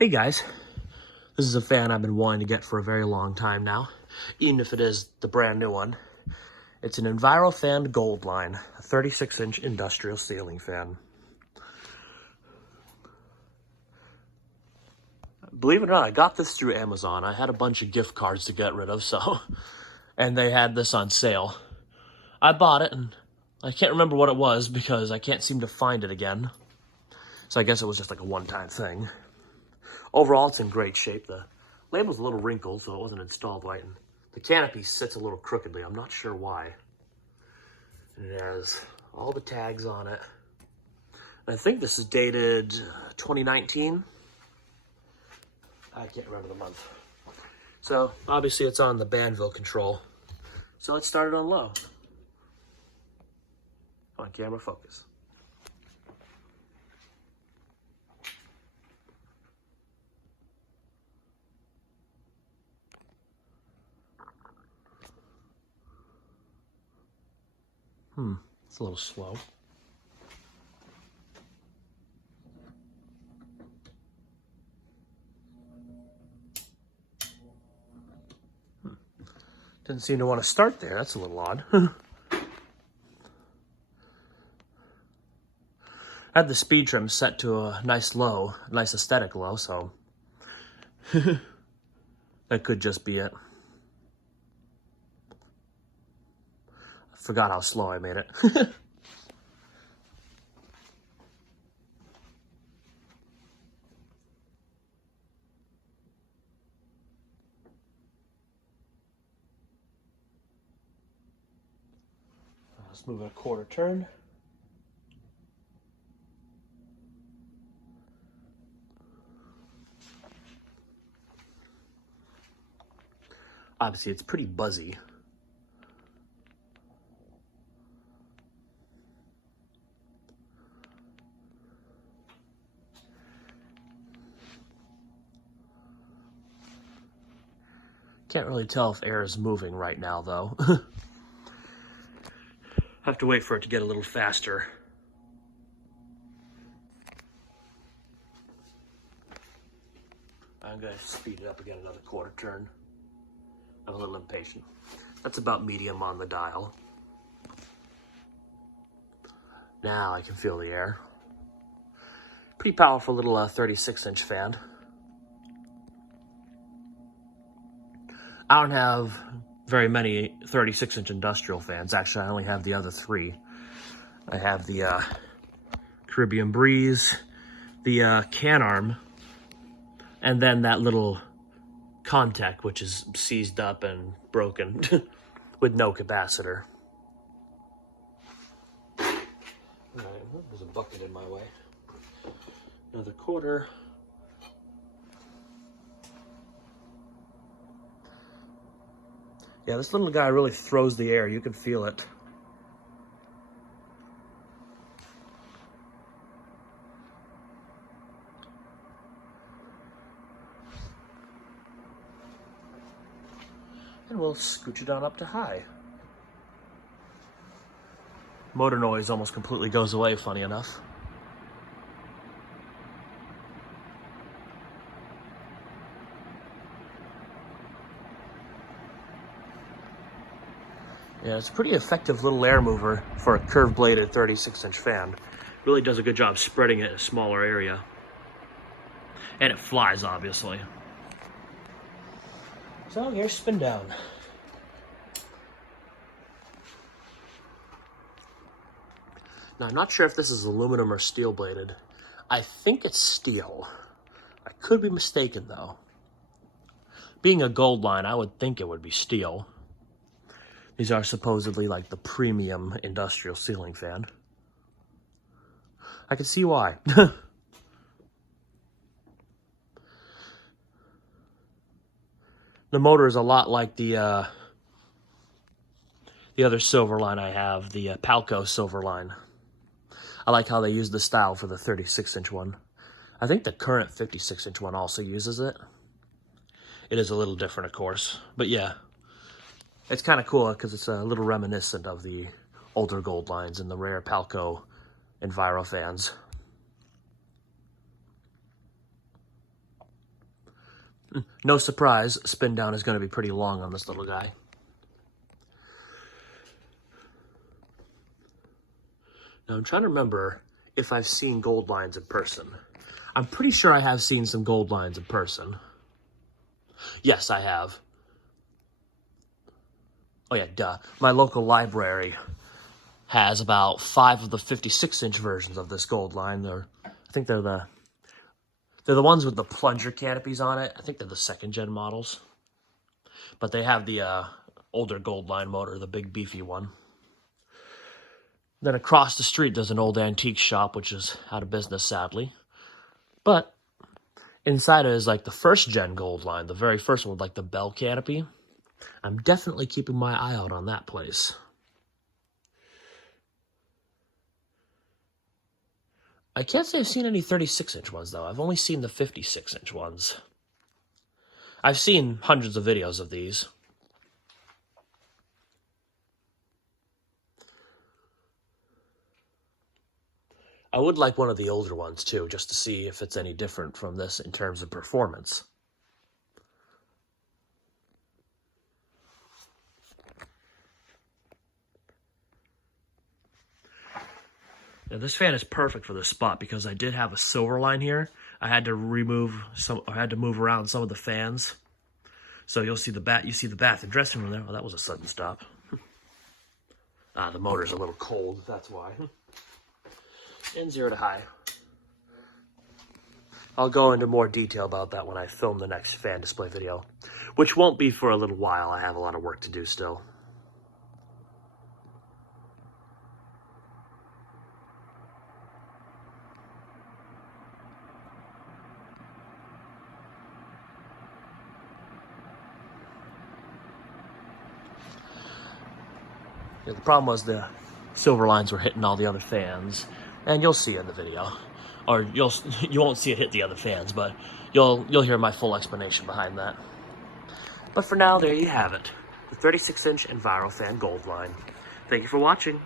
Hey guys, this is a fan I've been wanting to get for a very long time now, even if it is the brand new one. It's an Envirofan Goldline, a 36-inch industrial ceiling fan. Believe it or not, I got this through Amazon. I had a bunch of gift cards to get rid of, and they had this on sale. I bought it, and I can't remember what it was because I can't seem to find it again. So I guess it was just like a one-time thing. Overall, it's in great shape. The label's a little wrinkled, so it wasn't installed right, and the canopy sits a little crookedly. I'm not sure why. And it has all the tags on it. And I think this is dated 2019. I can't remember the month. So, obviously it's on the Banville control. So let's start it on low. Come on, camera, focus. It's a little slow. Didn't seem to want to start there. That's a little odd. I had the speed trim set to a nice low, nice aesthetic low, so that could just be it. I forgot how slow I made it. Let's move it a quarter turn. Obviously, it's pretty buzzy. Can't really tell if air is moving right now, though. Have to wait for it to get a little faster. I'm going to speed it up again another quarter turn. I'm a little impatient. That's about medium on the dial. Now I can feel the air. Pretty powerful little 36-inch fan. I don't have very many 36-inch industrial fans. Actually, I only have the other three. I have the Caribbean Breeze, the Can-Arm, and then that little Contec, which is seized up and broken with no capacitor. All right, there's a bucket in my way. Another quarter. Yeah, this little guy really throws the air. You can feel it. And we'll scooch it on up to high. Motor noise almost completely goes away, funny enough. Yeah, it's a pretty effective little air mover for a curved-bladed 36-inch fan. Really does a good job spreading it in a smaller area. And it flies, obviously. So here's spin down. Now, I'm not sure if this is aluminum or steel-bladed. I think it's steel. I could be mistaken, though. Being a Goldline, I would think it would be steel. These are supposedly like the premium industrial ceiling fan. I can see why. The motor is a lot like the other Silverline I have, the Palco Silverline. I like how they use the style for the 36-inch one. I think the current 56-inch one also uses it. It is a little different, of course, but yeah. It's kind of cool because it's a little reminiscent of the older Goldlines and the rare Palco Envirofans. No surprise, spin down is going to be pretty long on this little guy. Now I'm trying to remember if I've seen Goldlines in person. I'm pretty sure I have seen some Goldlines in person. Yes, I have. Oh yeah, duh. My local library has about 5 of the 56-inch versions of this Goldline. I think they're the ones with the plunger canopies on it. I think they're the 2nd-gen models. But they have the older Goldline motor, the big beefy one. Then across the street, there's an old antique shop, which is out of business, sadly. But inside it is like the 1st-gen Goldline, the very first one with like the bell canopy. I'm definitely keeping my eye out on that place. I can't say I've seen any 36-inch ones, though. I've only seen the 56-inch ones. I've seen hundreds of videos of these. I would like one of the older ones, too, just to see if it's any different from this in terms of performance. Now, this fan is perfect for this spot because I did have a silver line here. I had to move around some of the fans. So you'll see the bath and dressing room there. Oh, that was a sudden stop. The motor's a little cold, that's why. And 0 to high. I'll go into more detail about that when I film the next fan display video, which won't be for a little while. I have a lot of work to do still. Yeah, the problem was the silver lines were hitting all the other fans, and you'll see it in the video, or you won't see it hit the other fans, but you'll hear my full explanation behind that. But for now, there you have it, the 36-inch Envirofan Goldline. Thank you for watching.